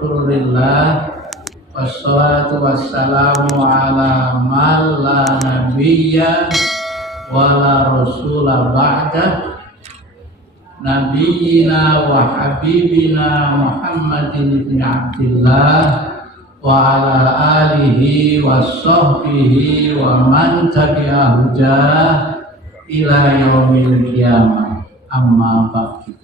Alhamdulillah wassalatu wassalamu ala man la nabiyya wa la rasula ba'da nabiyyina wa habibina Muhammadin ibn Abdillah wa ala alihi wa sahbihi wa man tabi'ahu ila yaumil qiyamah. Amma ba'du.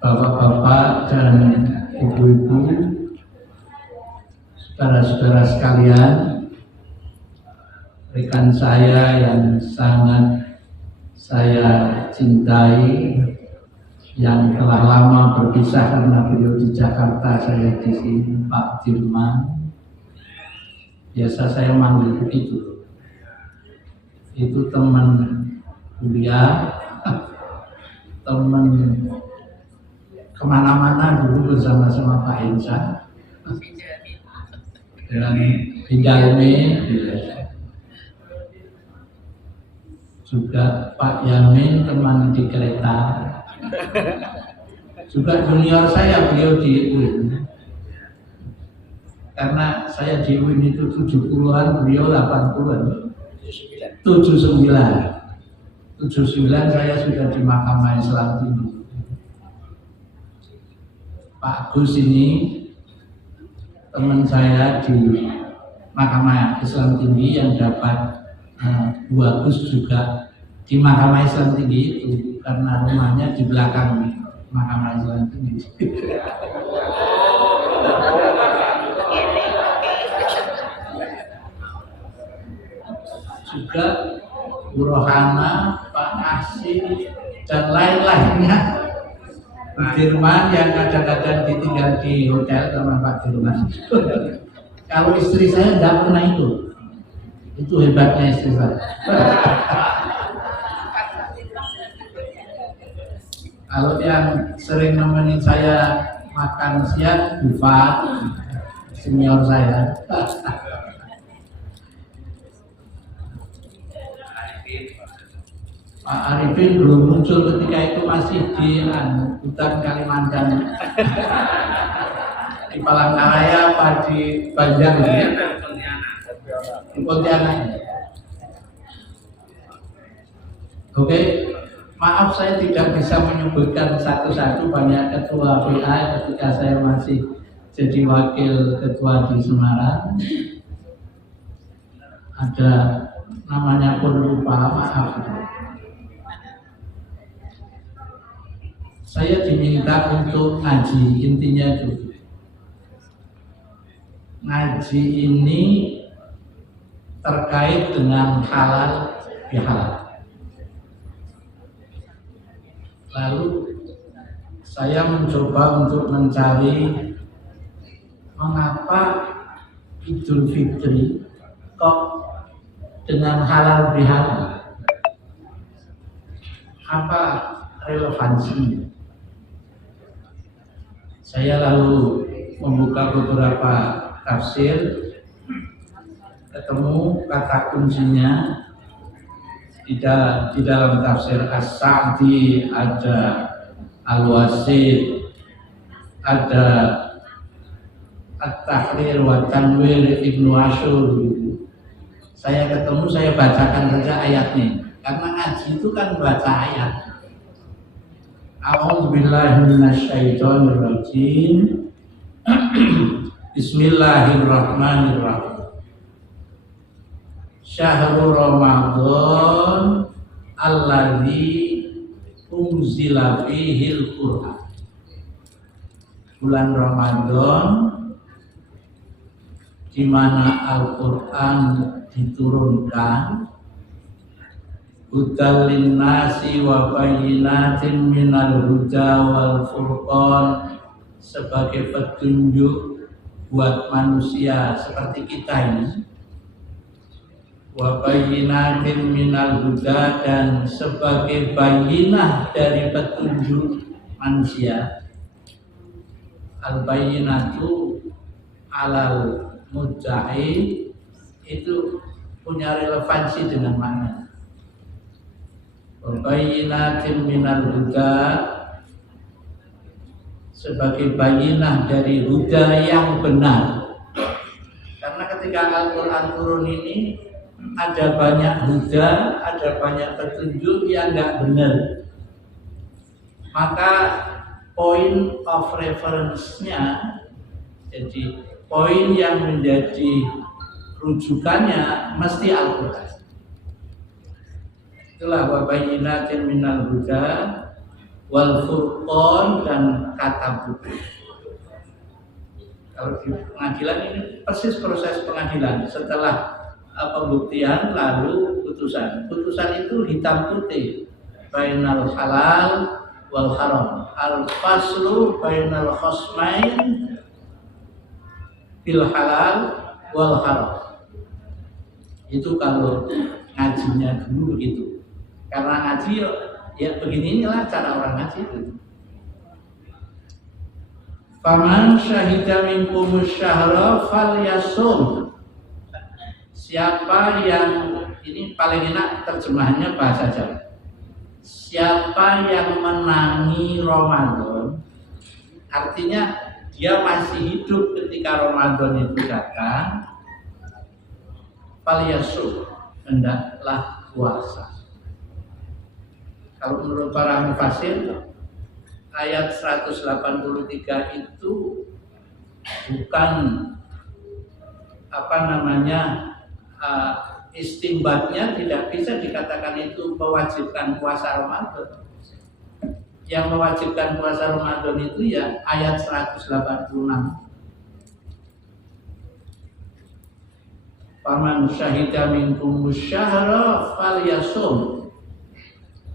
Bapak-bapak dan ibu-ibu, saudara-saudara sekalian, rekan saya yang sangat saya cintai, yang telah lama berpisah karena beliau di Jakarta, saya di sini, Pak Dirman. Biasa saya manggil begitu. Itu teman kuliah, teman kemana-mana dulu bersama-sama Pak Insan dengan Benjamin, juga Pak Yamin teman di kereta, juga junior saya beliau di UIN, karena saya di UIN itu 70-an, beliau 80-an, 79 saya sudah di Mahkamah Islam Tinggi. Pak Gus ini teman saya di Mahkamah Islam Tinggi yang dapat Bu Agus juga di Mahkamah Islam Tinggi itu karena rumahnya di belakang Mahkamah Islam Tinggi. Juga Bu Rohana, Pak Asyik dan lain-lainnya. Pak Dirman yang kadang-kadang ditinggal di hotel sama Pak Dirman. Kalau istri saya tidak pernah itu hebatnya istri saya. Kalau yang sering nemenin saya makan siang, Bufat, senior saya. Pak Arifin belum muncul ketika itu, masih di hutan Kalimantan, di Palangkaraya apa di Banjar ya? Di Pontianak. Oke, maaf saya tidak bisa menyebutkan satu-satu, banyak ketua PA ketika saya masih jadi wakil ketua di Semarang. Ada namanya pun lupa, maaf. Saya diminta untuk ngaji, intinya itu. Ngaji ini terkait dengan halal bihalal. Lalu saya mencoba untuk mencari mengapa Idul Fitri kok dengan halal bihalal. Apa relevansinya? Saya lalu membuka beberapa tafsir, ketemu kata kuncinya di dalam tafsir As-Sa'di ada Al-Wasid, ada At-Tahrir wa Tanwir Ibnu Ashur. Saya ketemu, saya bacakan saja ayatnya, karena ngaji itu kan baca ayat. A'udzubillahi minasyaitonirrajim. Bismillahirrahmanirrahim. Syahrul Ramadan alladzi unzila fihil Qur'an. Bulan Ramadan di mana Al-Qur'an diturunkan, hudal linnasi wa bayyinatin minal huda wal furqan, sebagai petunjuk buat manusia seperti kita ini, wa bayyinatin minal huda, dan sebagai bayyinah dari petunjuk manusia. Al bayyinatu alal mudda'i itu punya relevansi dengan mana. Bayyinatin minal huda, sebagai bayinah dari huda yang benar. Karena ketika Al-Quran turun ini ada banyak huda, ada banyak petunjuk yang nggak benar. Maka point of reference-nya, jadi poin yang menjadi rujukannya mesti Al-Quran. Itulah wa bayyinatin minal huda wal furqan dan kata buku. Kalau di pengadilan ini persis proses pengadilan. Setelah pembuktian lalu putusan. Putusan itu hitam putih. Bainal halal wal haram. Al faslu bainal khosmain bil halal wal haram. Itu kalau ngajinya dulu begitu. Karena ngaji ya beginilah cara orang ngaji itu. Faman syahida minkum syahra falyasum. Siapa yang, ini paling enak terjemahannya bahasa Jawa. Siapa yang menangi Ramadan, artinya dia masih hidup ketika Ramadan itu datang, falyasum, hendaklah puasa. Kalau menurut para mufassir, ayat 183 itu bukan istimbatnya tidak bisa dikatakan itu mewajibkan puasa Ramadan. Yang mewajibkan puasa Ramadan itu ya ayat 186. Faman syahida minkum syahra falyasum.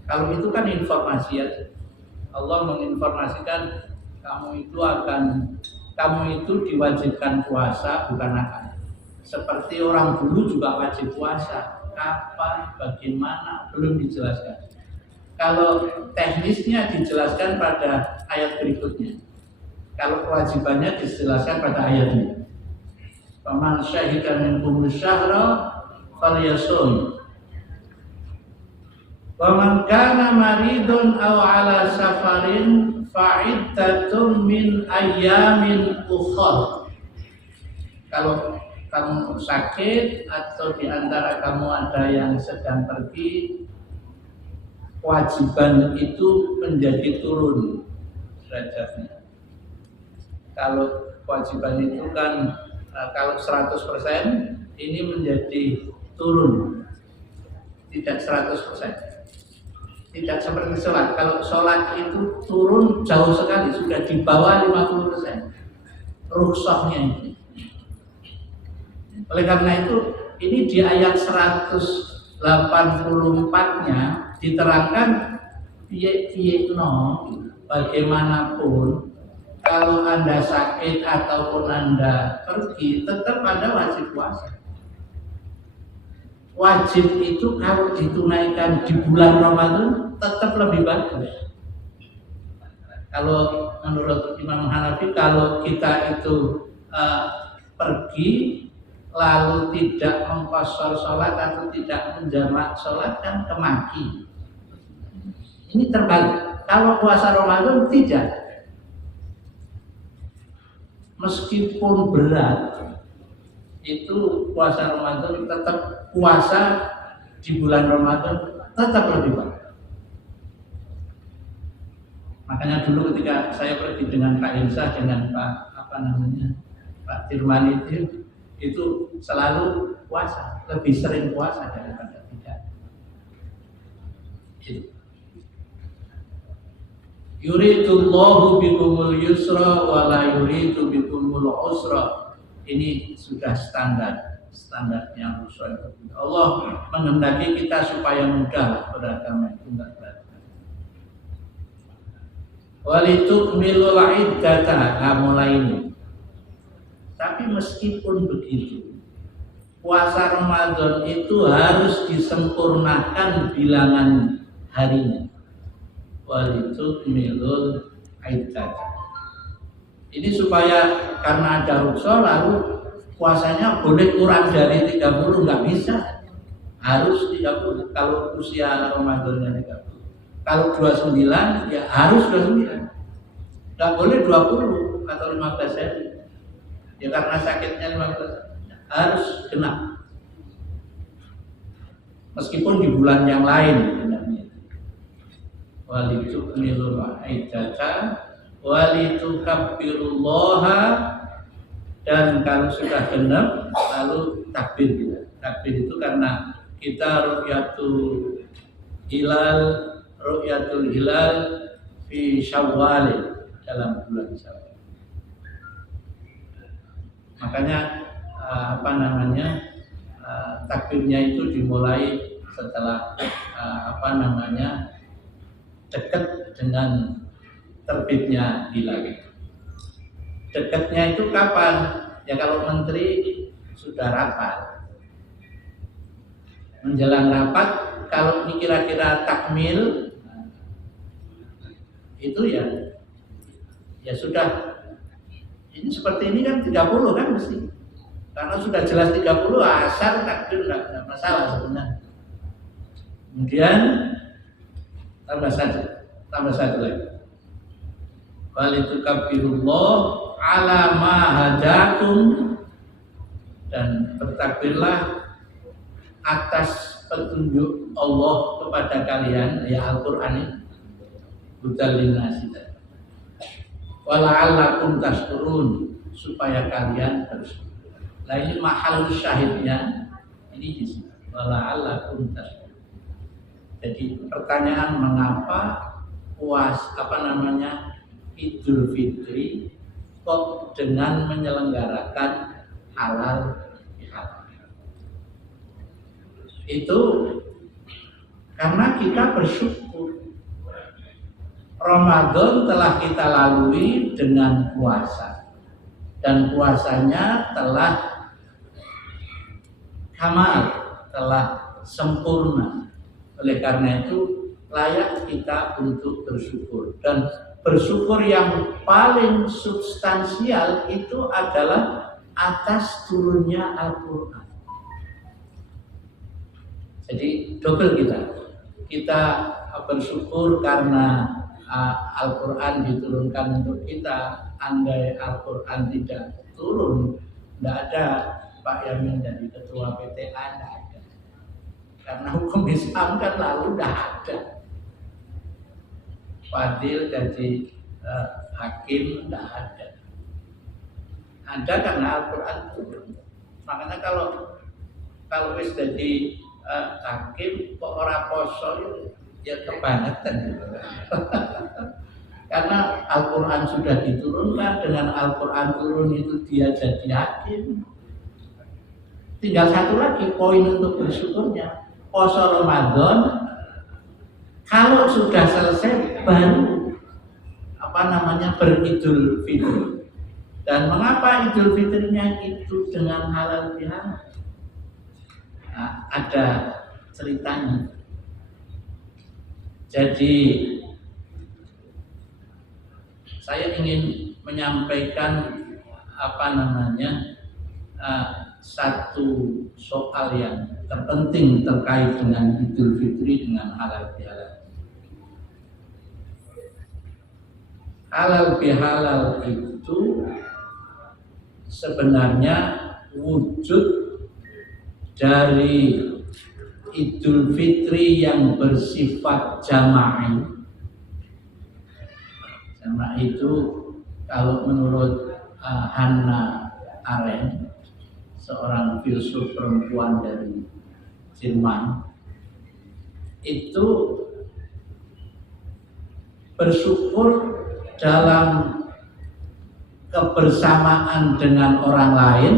Kalau itu kan informasi ya. Allah menginformasikan kamu itu diwajibkan puasa, bukan akan. Seperti orang dulu juga wajib puasa. Kapan, bagaimana, belum dijelaskan. Kalau teknisnya dijelaskan pada ayat berikutnya. Kalau kewajibannya dijelaskan pada ayat ini. Faman syahida minkum syahra falyasum. Wa man kana maridun aw ala safarin fa'iddatun min ayyamin ukhra. Kalau kamu sakit atau di antara kamu ada yang sedang pergi, kewajiban itu menjadi turun derajatnya. Kalau kewajiban itu kan kalau 100% ini menjadi turun, tidak 100%. Tidak seperti sholat. Kalau sholat itu turun jauh sekali, sudah di bawah 50%. Rukhsahnya ini. Oleh karena itu, ini di ayat 184-nya diterangkan bagaimanapun kalau Anda sakit ataupun Anda pergi, tetap Anda wajib puasa. Wajib itu kalau ditunaikan di bulan Ramadan tetap lebih bagus. Kalau menurut Imam Hanafi, kalau kita itu pergi lalu tidak mengqashar sholat atau tidak menjamak sholat kan kemaki. Ini terbalik. Kalau puasa Ramadan tidak. Meskipun berat, itu puasa Ramadan tetap puasa di bulan Ramadan tetap lebih baik. Makanya dulu ketika saya pergi dengan Pak Insah dengan Pak Tirman itu selalu puasa, lebih sering puasa daripada tidak. Yuridullahu bikumul yusra wa la yuridu bikumul usra. Ini sudah standarnya Rasul. Allah menghendaki kita supaya mudah beragama itu enggak berat. Walitukmilul iddata, mulai ini. Tapi meskipun begitu, puasa Ramadan itu harus disempurnakan bilangan harinya. Walitukmilul iddata. Ini supaya karena ada rukhsah lalu puasanya boleh kurang dari 30, nggak bisa. Harus 30 kalau usia Ramadannya 30. Kalau 29 ya harus 29. Nggak boleh 20 atau 15 hari. Ya karena sakitnya 15 harus genap. Meskipun di bulan yang lain genapnya. Walitukmilul iddata walitukabbirullaha, dan kalau sudah genap lalu takbir juga. Takbir itu karena kita ru'yatul hilal fi Syawal, dalam bulan Syawal. Makanya takbirnya itu dimulai setelah dekat dengan terbitnya hilal. Dekatnya itu kapan? Ya kalau menteri sudah rapat. Menjelang rapat, kalau ini kira-kira takmil, itu ya sudah. Ini seperti ini kan 30 kan mesti. Karena sudah jelas 30 asal takbir enggak masalah sebenarnya. Kemudian tambah satu lagi. Walitukabbirullah ala ma hadakum, dan bertakbirlah atas petunjuk Allah kepada kalian, ya Al-Qur'an ini hudal linnasi. Wala'allakum tashkurun, supaya kalian bersyukur. Nah ini mahal syahidnya ini di sini. Wala'allakum tashkurun. Jadi pertanyaan mengapa Idul Fitri kok dengan menyelenggarakan halal bihalal? Itu karena kita bersyukur Ramadan telah kita lalui dengan puasa, dan puasanya telah kamal, telah sempurna. Oleh karena itu layak kita untuk bersyukur, dan bersyukur yang paling substansial itu adalah atas turunnya Al-Quran. Jadi double kita bersyukur karena Al-Quran diturunkan untuk kita. Andai Al-Quran tidak turun, tidak ada Pak Yamin jadi ketua PTA, tidak ada. Karena hukum Islam kan lalu tidak ada. Fadil jadi hakim tidak ada. Ada karena Al-Quran turun. Makanya kalau wis jadi hakim kok ora poso ya kebangetan. Karena Al-Quran sudah diturunkan, dengan Al-Quran turun itu dia jadi hakim. Tinggal satu lagi poin untuk bersyukurnya, puasa Ramadan kalau sudah selesai baru beridul fitri. Dan mengapa Idul Fitrinya itu dengan halal bihalal? Nah, ada ceritanya. Jadi saya ingin menyampaikan satu soal yang terpenting terkait dengan Idul Fitri dengan halal bihalal. Halal bihalal itu sebenarnya wujud dari Idul Fitri yang bersifat jama'i. Jama'i itu kalau menurut Hannah Arendt, seorang filsuf perempuan dari Jerman, itu bersyukur dalam kebersamaan dengan orang lain,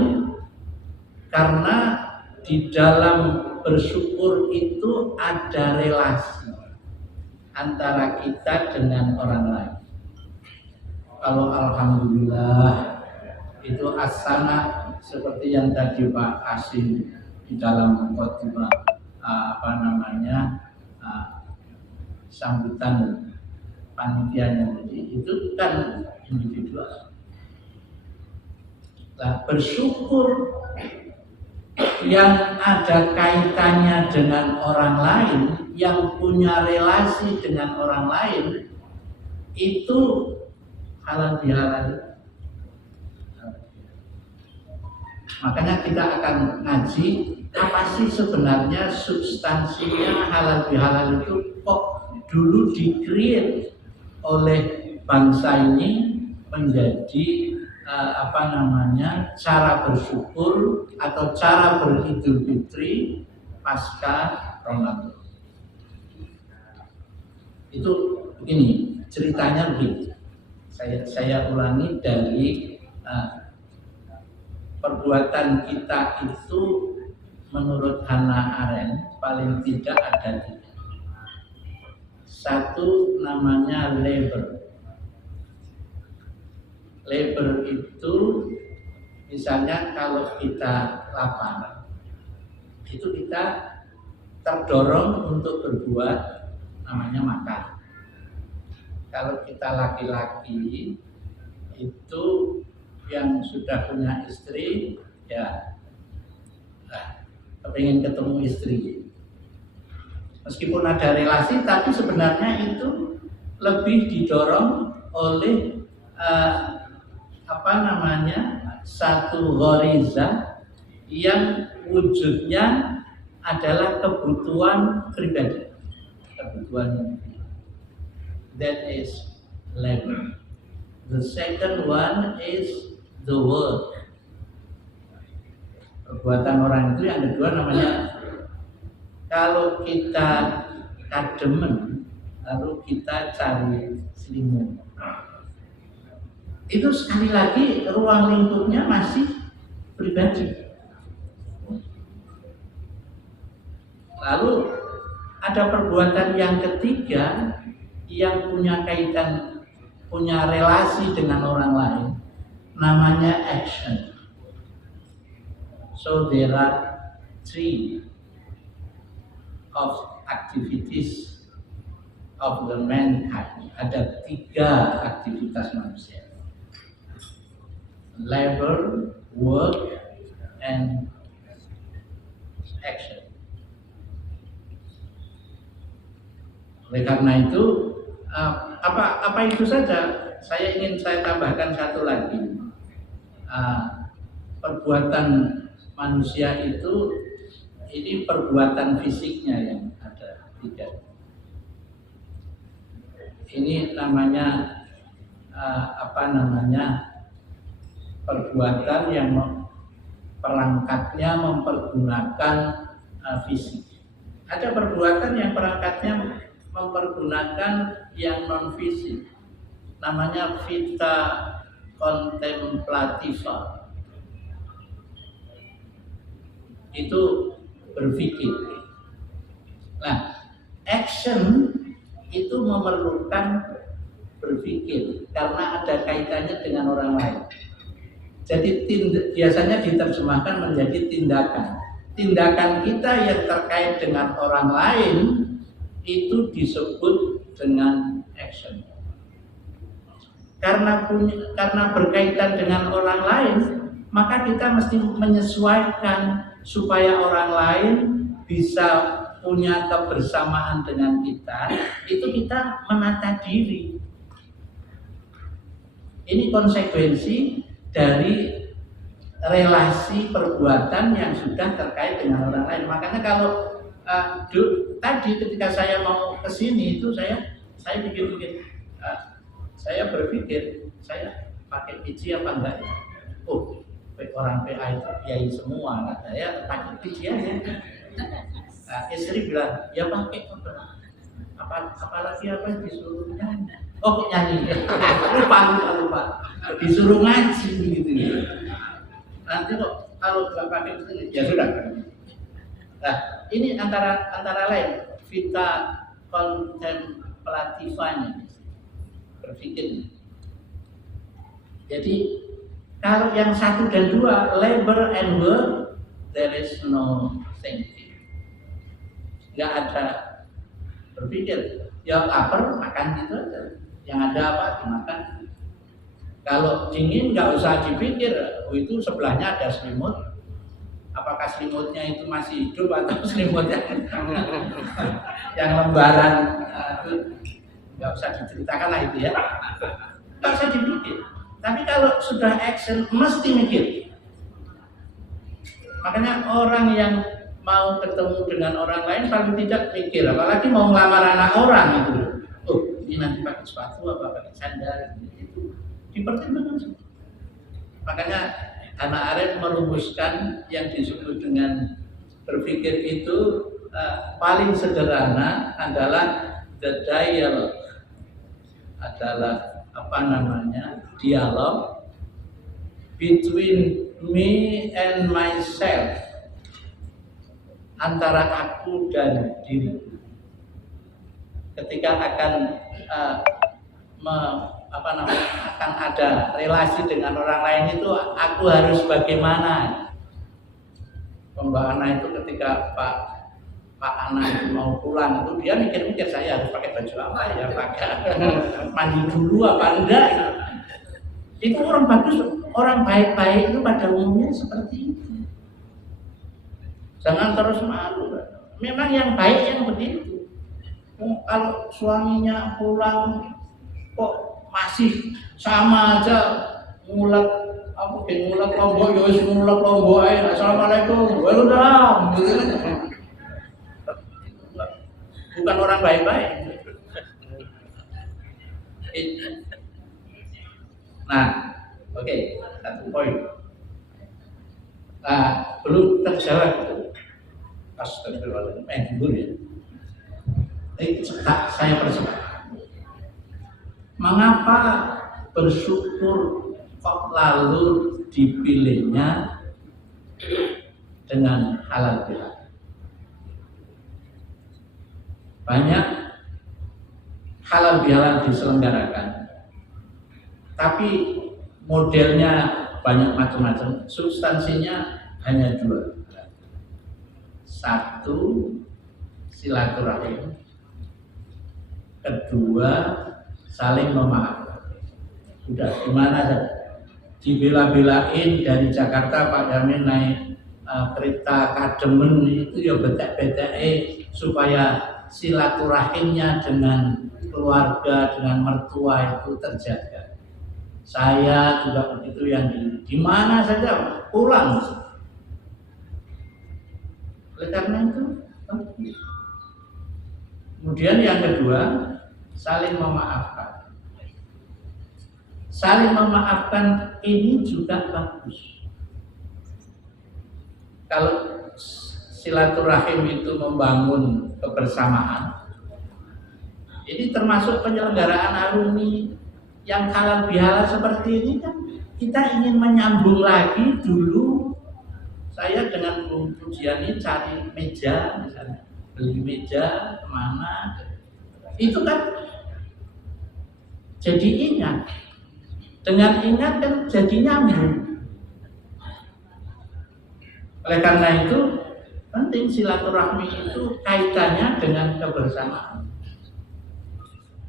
karena di dalam bersyukur itu ada relasi antara kita dengan orang lain. Kalau alhamdulillah itu asana, seperti yang tadi Pak Asim di dalam khotbah sambutan panitianya itu kan individual. Nah, bersyukur yang ada kaitannya dengan orang lain, yang punya relasi dengan orang lain, itu halal bihalal. Makanya kita akan ngaji apa sih sebenarnya substansinya halal bihalal itu kok dulu di-create oleh bangsa ini menjadi cara bersyukur atau cara beridul fitri pasca Ramadan. Itu begini ceritanya begini. Saya ulangi dari perbuatan kita itu menurut Hannah Arendt paling tidak ada 3. Satu namanya labor. Labor itu misalnya kalau kita lapar, itu kita terdorong untuk berbuat namanya makan. Kalau kita laki-laki itu yang sudah punya istri, ya pengen ketemu istri. Meskipun ada relasi, tapi sebenarnya itu lebih didorong oleh satu ghariza yang wujudnya adalah kebutuhan pribadi, kebutuhan. That is labor. The second one is the work. Perbuatan orang itu yang kedua namanya, kalau kita kademen lalu kita cari selimut, itu sekali lagi ruang lingkupnya masih pribadi. Lalu ada perbuatan yang ketiga yang punya kaitan, punya relasi dengan orang lain, namanya action. So there are 3 of activities of the mankind. Ada 3 aktivitas manusia: labor, work, and action. Oleh karena itu, apa itu saja? Saya ingin tambahkan satu lagi. Perbuatan manusia itu, ini perbuatan fisiknya yang ada 3. Ini namanya perbuatan yang perangkatnya mempergunakan fisik. Ada perbuatan yang perangkatnya mempergunakan yang non fisik, namanya vita contemplativa. Itu berpikir. Nah, action itu memerlukan berpikir karena ada kaitannya dengan orang lain. Jadi biasanya diterjemahkan menjadi tindakan. Tindakan kita yang terkait dengan orang lain itu disebut dengan action. Karena berkaitan dengan orang lain, maka kita mesti menyesuaikan supaya orang lain bisa punya kebersamaan dengan kita. Itu kita menata diri. Ini konsekuensi dari relasi perbuatan yang sudah terkait dengan orang lain. Makanya kalau tadi ketika saya mau ke sini itu saya pikir-pikir, saya berpikir saya pakai biji apa enggak ya? Oh, orang PA itu kiai semua, nah, saya pakai biji aja. Nah, istri bilang, ya pakai apalagi disuruh nyanyi. Oh, nyanyi. lupa. Disuruh ngaji gitu. Nanti kok kalau nggak pakai itu ya sudah. Nah, ini antara lain vita contemplativanya, berpikir. Jadi kalau yang 1 dan 2, labor and work, there is no thinking. Nggak ada berpikir. Ya lapar makan gitu aja. Yang ada apa dimakan. Kalau dingin nggak usah dipikir. Oh, itu sebelahnya ada selimut. Apakah selimutnya itu masih hidup atau selimutnya yang lembaran, itu nggak usah diceritakan lah itu ya. nggak usah dipikir. Tapi kalau sudah action mesti mikir. Makanya orang yang mau ketemu dengan orang lain paling tidak mikir, apalagi mau ngelamar anak orang itu. Oh, ini nanti pakai sepatu apa pakai sandal itu dipertimbangkan. Makanya Hannah Arendt merumuskan yang disebut dengan berpikir itu paling sederhana adalah the dialogue, adalah dialog between me and myself, antara aku dan diriku. Ketika akan akan ada relasi dengan orang lain itu, aku harus bagaimana? Mbak Ana itu ketika Pak Ana itu mau pulang itu dia mikir-mikir, saya harus pakai baju apa ya, pakai mandi dulu apa enggak? Itu orang bagus, orang baik-baik itu pada umumnya seperti itu. Jangan terus malu. Memang yang baik yang begitu. Kalau suaminya pulang kok masih sama aja ngulek lombok, ya wis ngulek lombok ae. Assalamualaikum. Waalaikumsalam. Bukan orang baik-baik. Nah, oke, satu poin. Belum terjawab. Astagfirullahaladzim. Dulu ya. Saya percepat. Mengapa bersyukur kok lalu dipilihnya dengan halal bihalal? Banyak halal bihalal diselenggarakan, tapi modelnya banyak macam-macam, substansinya hanya dua. Satu, silaturahim. Kedua, saling memaafkan. Sudah gimana saja dibela-belain dari Jakarta Pak Yamin naik kereta Kademen itu ya beda-beda supaya silaturahimnya dengan keluarga, dengan mertua itu terjaga. Saya juga begitu, yang di mana saja pulang. Oleh karena itu, kemudian yang kedua, saling memaafkan. Saling memaafkan ini juga bagus. Kalau silaturahim itu membangun kebersamaan, ini termasuk penyelenggaraan alumni yang halal bihalal seperti ini kan, kita ingin menyambung lagi. Dulu saya dengan Bu Pujiani cari meja, misalnya beli meja kemana, itu kan jadi ingat. Dengan ingat kan jadi nyambung. Oleh karena itu penting silaturahmi itu kaitannya dengan kebersamaan.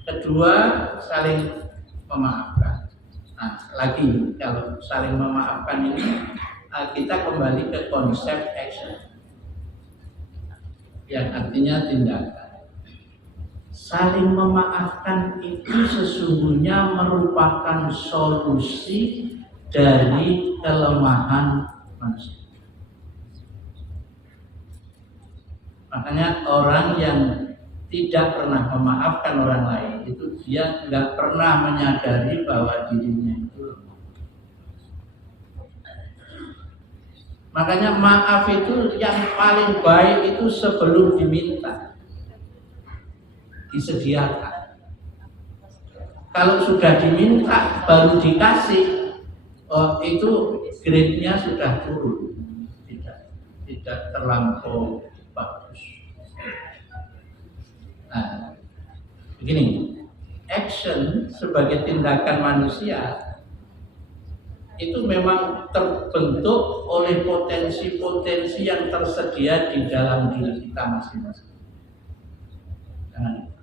Kedua, saling memaafkan. Nah, lagi kalau saling memaafkan ini kita kembali ke konsep action, yang artinya tindakan. Saling memaafkan itu sesungguhnya merupakan solusi dari kelemahan manusia. Makanya orang yang tidak pernah memaafkan orang lain itu dia nggak pernah menyadari bahwa dirinya itu lemah. Makanya maaf itu yang paling baik itu sebelum diminta, disediakan. Kalau sudah diminta baru dikasih, itu grade-nya sudah turun, tidak terlampau bagus. Nah, begini, action sebagai tindakan manusia itu memang terbentuk oleh potensi-potensi yang tersedia di dalam diri kita masing-masing. Nah,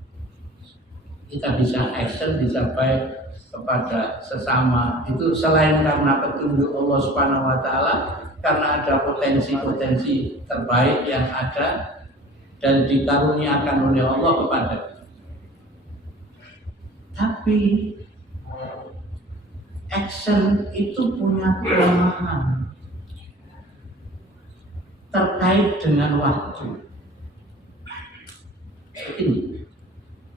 kita bisa action, bisa baik kepada sesama itu selain karena petunjuk Allah Subhanahu wa taala, karena ada potensi-potensi terbaik yang ada dan dikaruniakan oleh Allah kepada kita. Tapi action itu punya kelemahan terkait dengan waktu. Ini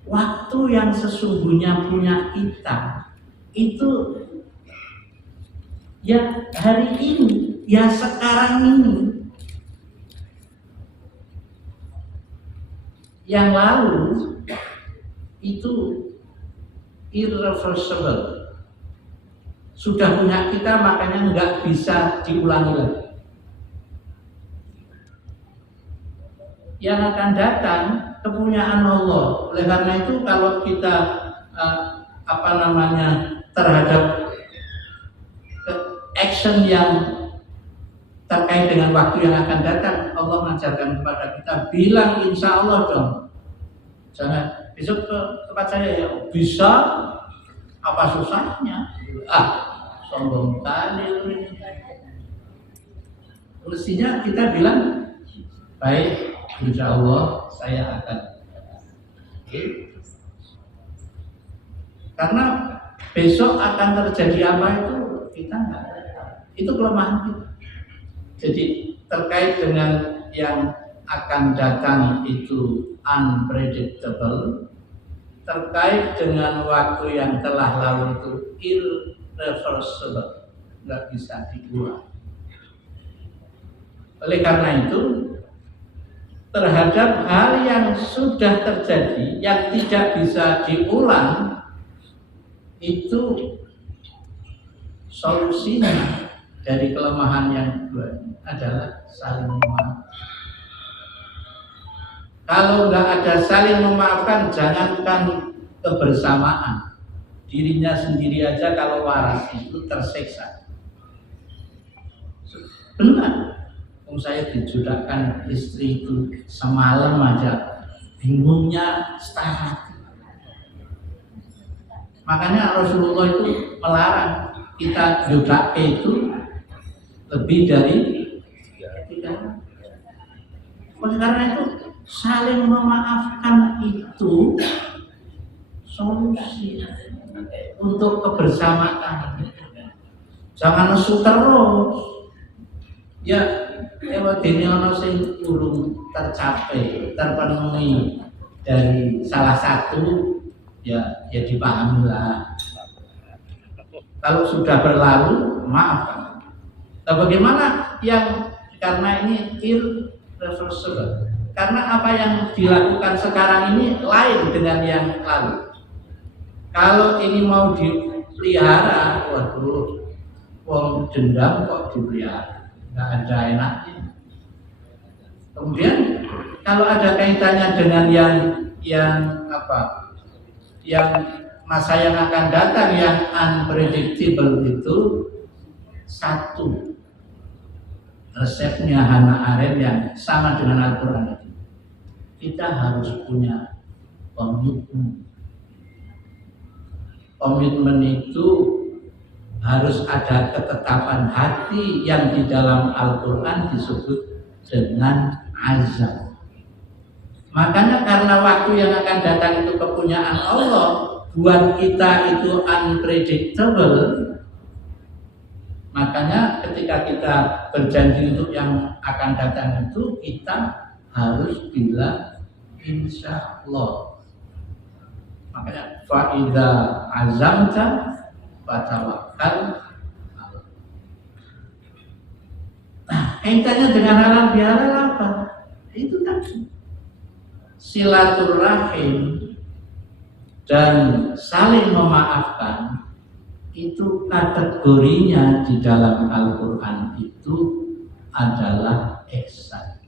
waktu yang sesungguhnya punya kita itu ya hari ini, ya sekarang ini. Yang lalu itu irreversible, sudah punya kita, makanya nggak bisa diulangi lagi. Yang akan datang kepunyaan Allah. Oleh karena itu kalau kita terhadap action yang terkait dengan waktu yang akan datang, Allah mengajarkan kepada kita, bilang insya Allah dong. Jangan besok ke tempat saya ya, bisa, apa susahnya? Sombong kali. Mestinya kita bilang, baik, insya Allah saya akan. Karena besok akan terjadi apa itu kita nggak tahu. Itu kelemahan kita. Jadi terkait dengan yang akan datang itu unpredictable, terkait dengan waktu yang telah lalu itu irreversible, nggak bisa diubah. Oleh karena itu, terhadap hal yang sudah terjadi yang tidak bisa diulang, itu solusinya dari kelemahan yang kedua adalah saling memaafkan. Kalau nggak ada saling memaafkan, jangankan kebersamaan, dirinya sendiri aja kalau waras itu tersiksa. Benar, saya dijudakkan istri itu semalam aja, bingungnya setengah. Makanya Rasulullah itu melarang kita judak itu lebih dari 3. Oleh karena itu saling memaafkan itu solusi untuk kebersamaan. Jangan nesu terus. Ya, dene ana sing urung tercapai, terpenuhi dari salah satu, ya dipahamilah. Kalau sudah berlalu, maafkan. Nah, bagaimana yang karena ini irreversible? Karena apa yang dilakukan sekarang ini lain dengan yang lalu. Kalau ini mau dipelihara, waduh, wong dendam kok dipelihara, nggak ada enaknya. Kemudian kalau ada kaitannya dengan yang masa yang akan datang yang unpredictable itu, satu resepnya Hannah Arendt yang sama dengan Al-Quran itu, kita harus punya komitmen. Komitmen itu harus ada ketetapan hati yang di dalam Al-Quran disebut dengan azam. Makanya karena waktu yang akan datang itu kepunyaan Allah, buat kita itu unpredictable. Makanya ketika kita berjanji untuk yang akan datang itu, kita harus bilang insya Allah. Makanya fa'idha azamta fatawakkal. Nah, kaitannya dengan halal bihalal apa? Itu tadi silaturahim dan saling memaafkan. Itu kategorinya di dalam Al-Quran itu adalah ihsan.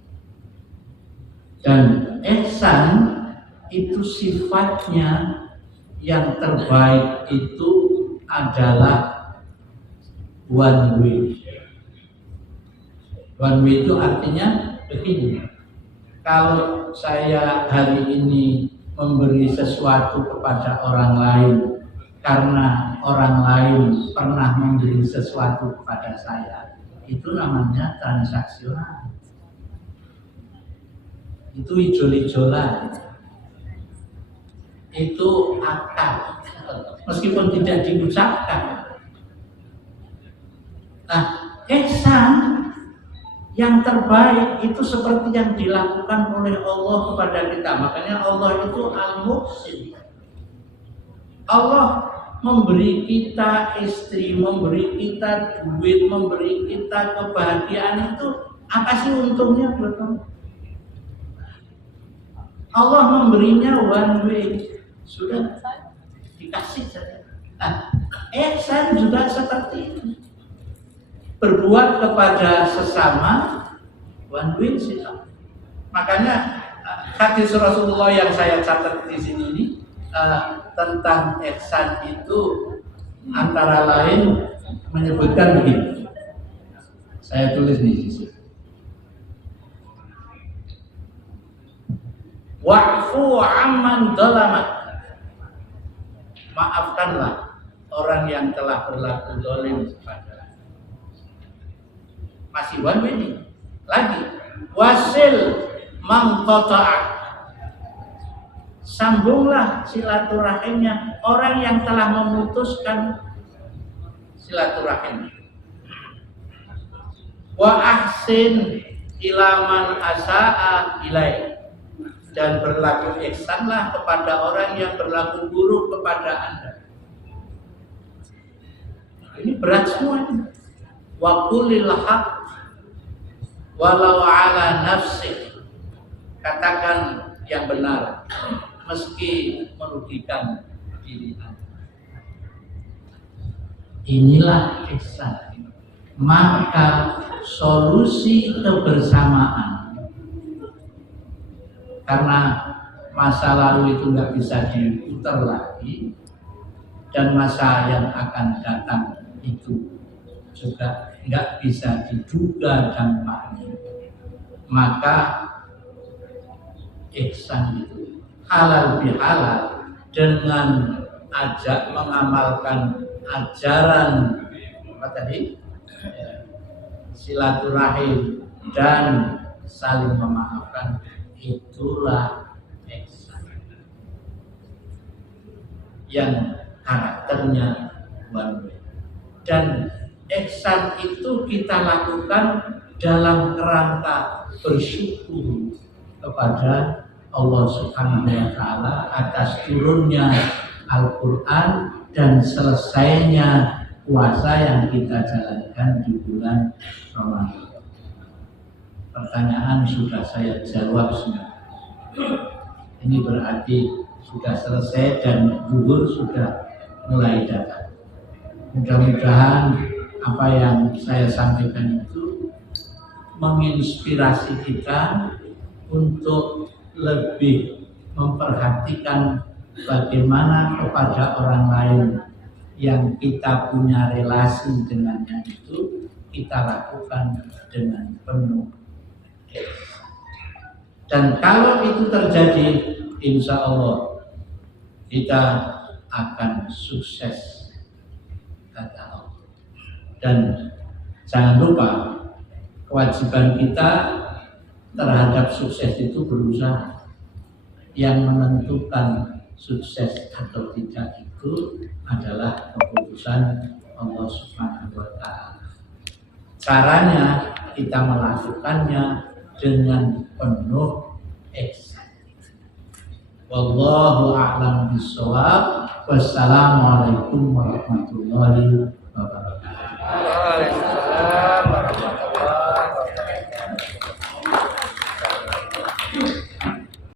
Dan ihsan itu sifatnya yang terbaik itu adalah one way. One way itu artinya begini. Kalau saya hari ini memberi sesuatu kepada orang lain karena orang lain pernah memberi sesuatu kepada saya, itu namanya transaksional. Itu ijol-ijolan, itu akad, meskipun tidak diucapkan, Nah, ihsan yang terbaik itu seperti yang dilakukan oleh Allah kepada kita. Makanya Allah itu Al-Muhsin. Allah memberi kita istri, memberi kita duit, memberi kita kebahagiaan itu apa sih untungnya buat kamu? Allah memberinya one way, sudah dikasih saja. Nah, ihsan juga seperti itu. Berbuat kepada sesama one way sila. Makanya hadis Rasulullah yang saya catat di sini ini tentang ihsan itu antara lain menyebutkan begini. Saya tulis di sini. Wa'fu amman dzalamak. Maafkanlah orang yang telah berlaku zalim kepada. Masih one way nih. Lagi. Wasil man qata'a. Sambunglah silaturahimnya orang yang telah memutuskan silaturahim. Wa ahsin ila man asaa ilaih. Dan berlaku ihsanlah kepada orang yang berlaku buruk kepada Anda. Ini berat semua ini. Wa qulil haqq walau ala nafsik. Katakan yang benar meski merugikan diri Anda. Inilah ihsan. Maka solusi kebersamaan, karena masa lalu itu nggak bisa diputar lagi dan masa yang akan datang itu juga nggak bisa diduga dampaknya, maka ihsan itu halal bihalal dengan ajak mengamalkan ajaran apa tadi, silaturahim dan saling memaafkan. Itulah ihsan yang karakternya one way. Dan ihsan itu kita lakukan dalam kerangka bersyukur kepada Allah Subhanahu wa Ta'ala atas turunnya Al-Quran dan selesainya puasa yang kita jalankan di bulan Ramadan. Pertanyaan sudah saya jawab semua. Ini berarti sudah selesai dan zuhur sudah mulai datang. Mudah-mudahan apa yang saya sampaikan itu menginspirasi kita untuk lebih memperhatikan bagaimana kepada orang lain yang kita punya relasi dengannya itu kita lakukan dengan penuh. Dan kalau itu terjadi, insya Allah kita akan sukses, kata Allah. Dan jangan lupa kewajiban kita terhadap sukses itu berusaha. Yang menentukan sukses atau tidak itu adalah keputusan Allah Subhanahu wa Ta'ala. Caranya kita melakukannya dengan penuh ihsan. Wallahu a'lam bishawab. Wassalamualaikum warahmatullahi wabarakatuh.